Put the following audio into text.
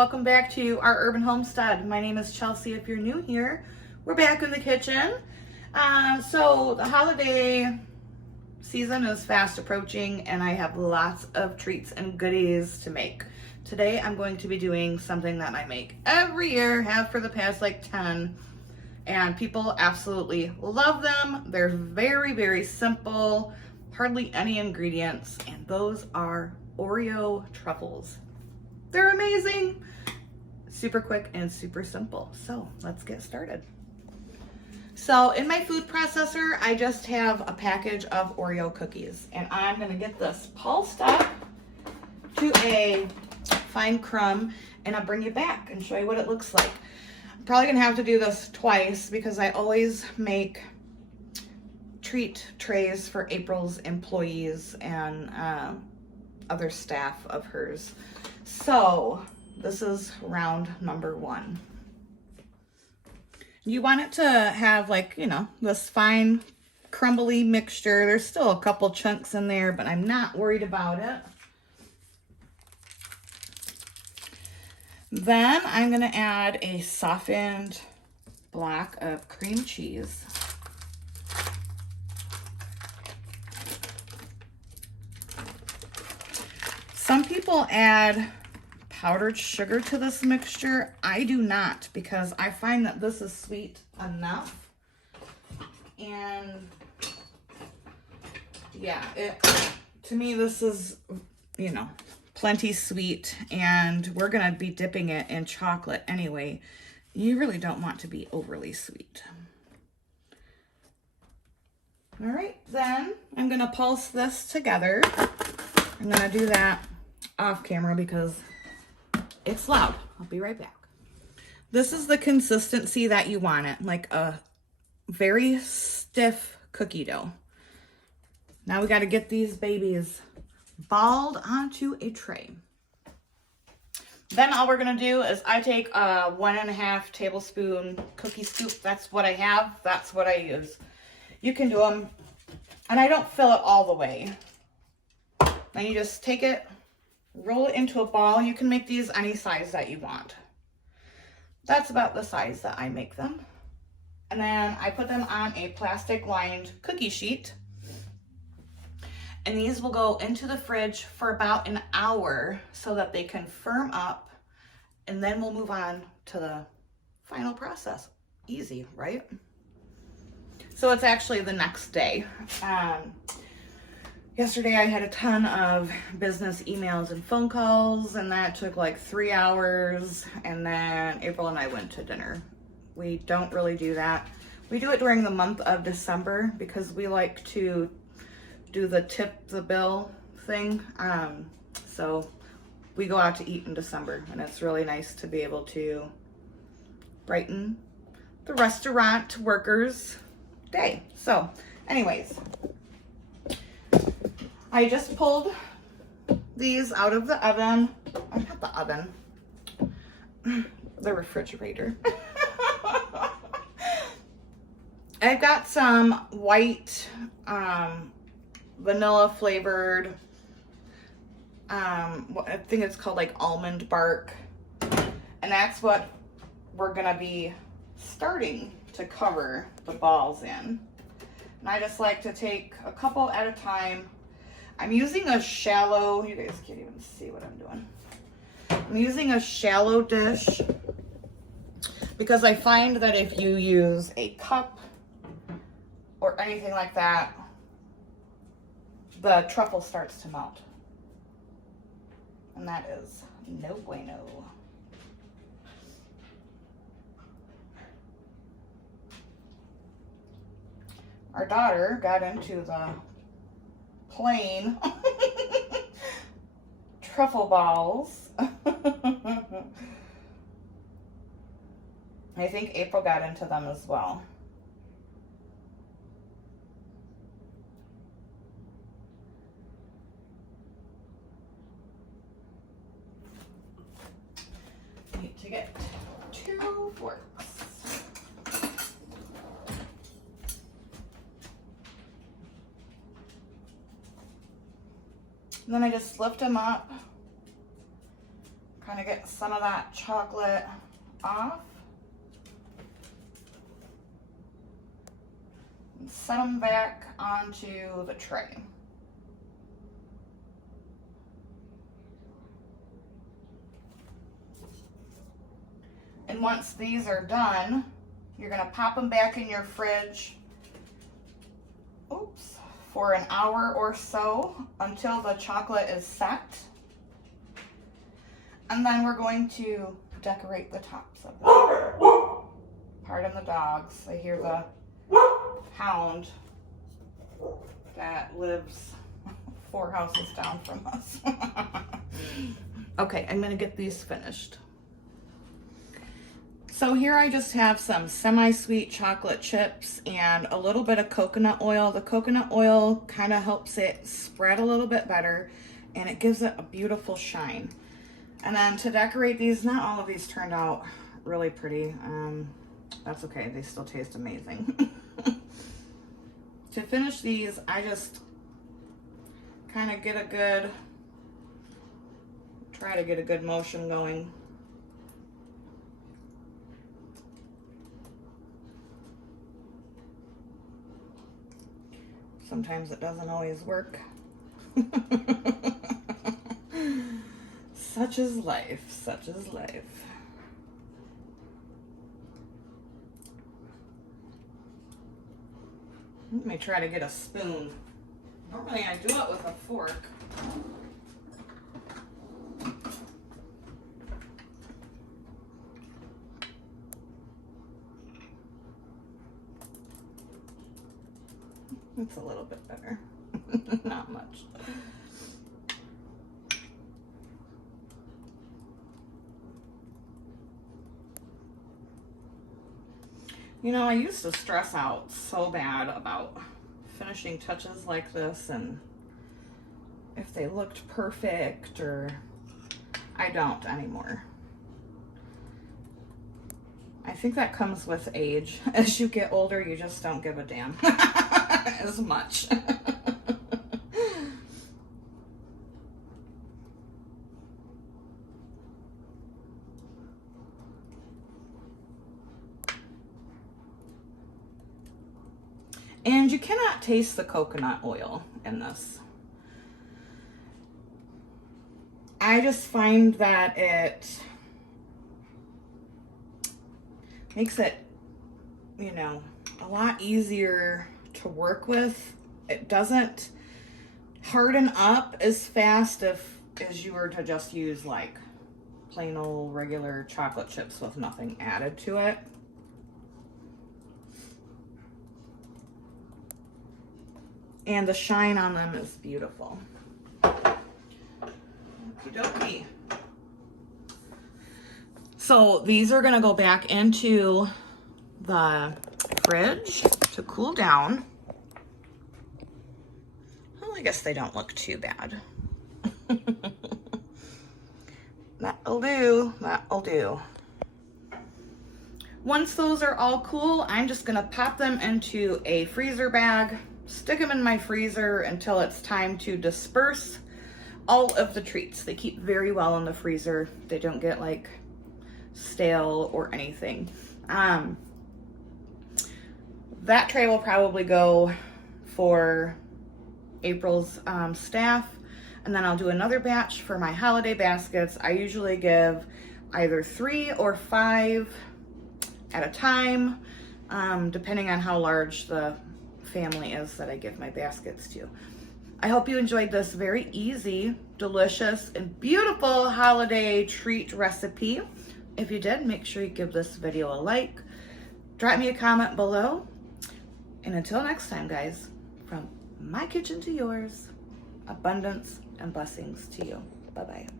welcome back to our urban homestead. My name is Chelsea. If you're new here, we're back in the kitchen. So the holiday season is fast approaching and I have lots of treats and goodies to make. Today I'm going to be doing something that I make every year, have for the past like 10, and people absolutely love them. They're very, very simple, hardly any ingredients, and those are Oreo truffles. They're amazing, super quick and super simple. So let's get started. So in my food processor, I just have a package of Oreo cookies, and I'm gonna get this pulsed up to a fine crumb, and I'll bring you back and show you what it looks like. I'm probably gonna have to do this twice because I always make treat trays for April's employees and other staff of hers. So this is round number 1. You want it to have, like, you know, this fine crumbly mixture. There's still a couple chunks in there, but I'm not worried about it. Then I'm gonna add a softened block of cream cheese. Some people add powdered sugar to this mixture. I do not, because I find that this is sweet enough. And yeah, to me this is, you know, plenty sweet, and we're gonna be dipping it in chocolate anyway. You really don't want to be overly sweet. All right, then I'm gonna pulse this together. I'm gonna do that off camera because it's loud. I'll be right back. This is the consistency that you want it, like a very stiff cookie dough. Now we got to get these babies balled onto a tray. Then all we're gonna do is I take a 1.5 tablespoon cookie scoop. That's what I have. That's what I use. You can do them, and I don't fill it all the way. Then you just take it, roll it into a ball. You can make these any size that you want. That's about the size that I make them. And then I put them on a plastic lined cookie sheet. And these will go into the fridge for about an hour so that they can firm up. And then we'll move on to the final process. Easy, right? So it's actually the next day. Yesterday I had a ton of business emails and phone calls, and that took like 3 hours. And then April and I went to dinner. We don't really do that. We do it during the month of December because we like to do the tip the bill thing. So we go out to eat in December, and it's really nice to be able to brighten the restaurant workers' day. So anyways, I just pulled these out of the oven. Not the oven, the refrigerator. I've got some white vanilla flavored, I think it's called like almond bark. And that's what we're gonna be starting to cover the balls in. And I just like to take a couple at a time. I'm using a shallow, you guys can't even see what I'm doing. I'm using a shallow dish because I find that if you use a cup or anything like that, the truffle starts to melt. And that is no bueno. Our daughter got into the plain truffle balls. I think April got into them as well. Need to get 2 forks. And then I just lift them up Kind of get some of that chocolate off. And set them back onto the tray. And once these are done, you're gonna pop them back in your fridge, for an hour or so until the chocolate is set. And then we're going to decorate the tops of them. Pardon the dogs. I hear the hound that lives 4 houses down from us. Okay, I'm gonna get these finished. So here I just have some semi-sweet chocolate chips and a little bit of coconut oil. The coconut oil kind of helps it spread a little bit better and it gives it a beautiful shine. And then to decorate these, not all of these turned out really pretty. That's okay, they still taste amazing. To finish these, I just kind of try to get a good motion going. Sometimes it doesn't always work. Such is life, such is life. Let me try to get a spoon. Normally I do it with a fork. It's a little bit better. Not much. You know, I used to stress out so bad about finishing touches like this and if they looked perfect, or I don't anymore. I think that comes with age. As you get older, you just don't give a damn as much. And you cannot taste the coconut oil in this. I just find that it makes it, you know, a lot easier to work with. It doesn't harden up as fast as you were to just use like plain old regular chocolate chips with nothing added to it. And the shine on them is beautiful. Okie dokie. So these are gonna go back into the fridge to cool down. Well, I guess they don't look too bad. That'll do, that'll do. Once those are all cool, I'm just gonna pop them into a freezer bag, stick them in my freezer until it's time to disperse all of the treats. They keep very well in the freezer. They don't get like stale or anything. That tray will probably go for April's staff, and then I'll do another batch for my holiday baskets. I usually give either 3 or 5 at a time, depending on how large the family is that I give my baskets to. I hope you enjoyed this very easy, delicious, and beautiful holiday treat recipe. If you did, make sure you give this video a like, drop me a comment below, and until next time, guys, from my kitchen to yours, abundance and blessings to you. Bye-bye.